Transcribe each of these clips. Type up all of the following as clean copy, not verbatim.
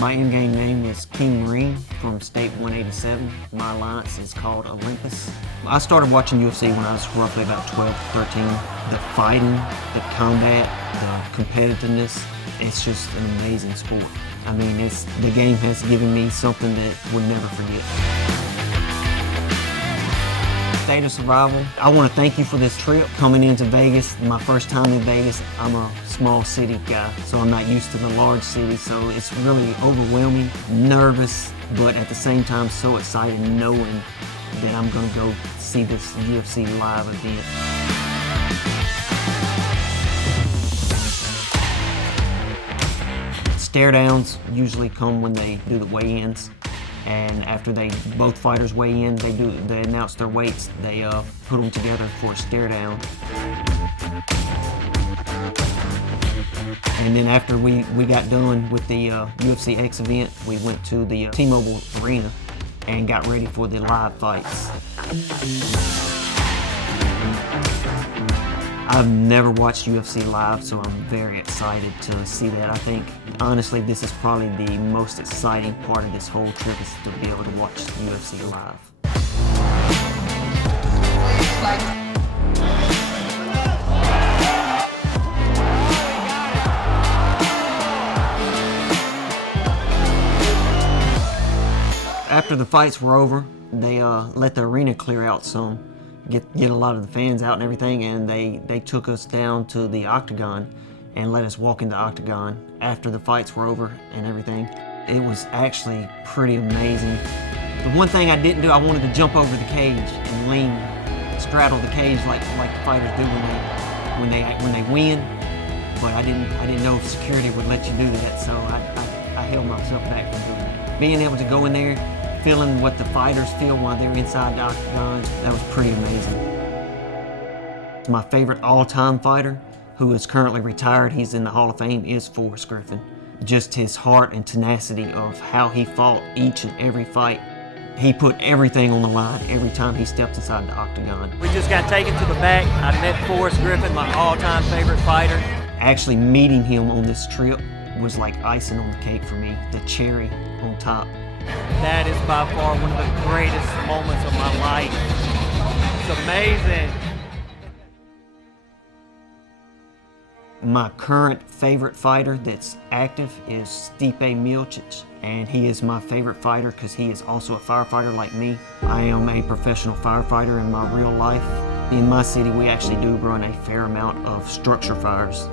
My in-game name is King Marine from State 187. My alliance is called Olympus. I started watching UFC when I was roughly about 12 to 13. The fighting, the combat, the competitiveness, it's just an amazing sport. I mean, the game has given me something that we'll never forget. State of Survival, I want to thank you for this trip. Coming into Vegas, my first time in Vegas, I'm a small city guy, so I'm not used to the large city, so it's really overwhelming, nervous, but at the same time so excited knowing that I'm going to go see this UFC live event. Stare downs usually come when they do the weigh-ins. And after both fighters weigh in, they announce their weights. They put them together for a stare down. And then after we got done with the UFC X event, we went to the T-Mobile Arena and got ready for the live fights. I've never watched UFC live, so I'm very excited to see that. I think, honestly, this is probably the most exciting part of this whole trip, is to be able to watch UFC live. After the fights were over, they let the arena clear out some. Get a lot of the fans out and everything, and they took us down to the octagon and let us walk in the octagon after the fights were over and everything. It was actually pretty amazing. The one thing I didn't do, I wanted to jump over the cage and straddle the cage like the fighters do when they win, but I didn't know if security would let you do that, so I held myself back from doing that. Being able to go in there, feeling what the fighters feel while they're inside the octagon, that was pretty amazing. My favorite all-time fighter, who is currently retired, he's in the Hall of Fame, is Forrest Griffin. Just his heart and tenacity of how he fought each and every fight. He put everything on the line every time he stepped inside the octagon. We just got taken to the back. I met Forrest Griffin, my all-time favorite fighter. Actually meeting him on this trip was like icing on the cake for me, the cherry on top. That is by far one of the greatest moments of my life. It's amazing. My current favorite fighter that's active is Stipe Miocic, and he is my favorite fighter because he is also a firefighter like me. I am a professional firefighter in my real life. In my city, we actually do run a fair amount of structure fires.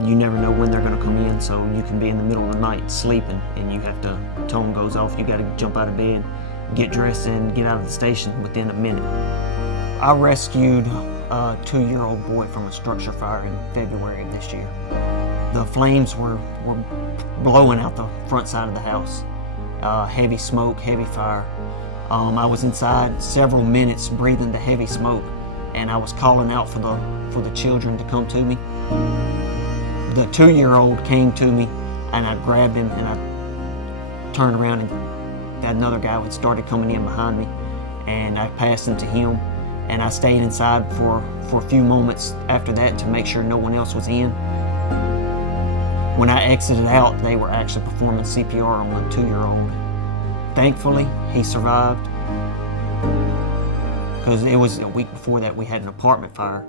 You never know when they're going to come in, so you can be in the middle of the night sleeping and you have to, tone goes off, you got to jump out of bed, get dressed and get out of the station within a minute. I rescued a 2-year-old boy from a structure fire in February of this year. The flames were blowing out the front side of the house. Heavy smoke, heavy fire. I was inside several minutes breathing the heavy smoke, and I was calling out for the children to come to me. The 2-year-old came to me, and I grabbed him and I turned around, and another guy had started coming in behind me, and I passed him to him, and I stayed inside for a few moments after that to make sure no one else was in. When I exited out, they were actually performing CPR on my 2-year-old. Thankfully, he survived, because it was a week before that we had an apartment fire,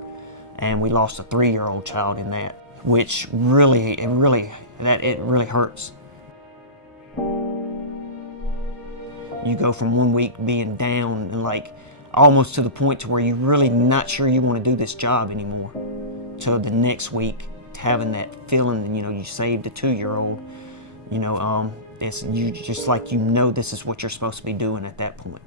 and we lost a 3-year-old child in that, which really hurts. You go from 1 week being down and like almost to the point to where you're really not sure you want to do this job anymore, to the next week having that feeling, you saved a 2-year-old, it's you just like, this is what you're supposed to be doing at that point.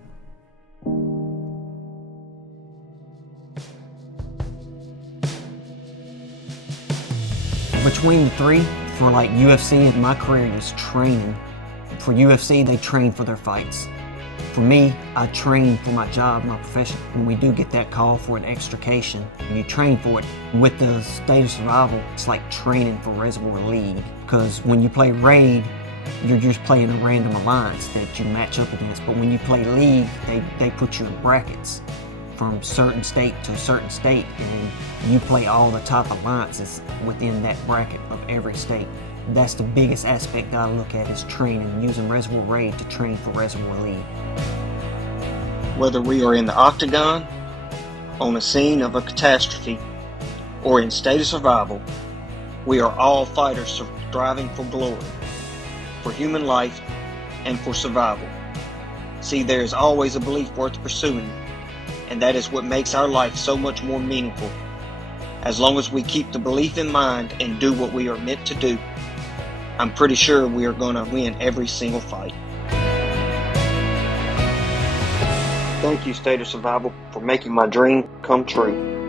Between the three, for like UFC, my career is training. For UFC, they train for their fights. For me, I train for my job, my profession. When we do get that call for an extrication, you train for it. With the State of Survival, it's like training for Reservoir League. Because when you play Raid, you're just playing a random alliance that you match up against. But when you play League, they put you in brackets from certain state to certain state, and you play all the top alliances within that bracket of every state. That's the biggest aspect that I look at is training, using Reservoir Raid to train for Reservoir League. Whether we are in the octagon, on a scene of a catastrophe, or in state of survival, we are all fighters striving for glory, for human life, and for survival. See, there is always a belief worth pursuing, and that is what makes our life so much more meaningful. As long as we keep the belief in mind and do what we are meant to do, I'm pretty sure we are going to win every single fight. Thank you, State of Survival, for making my dream come true.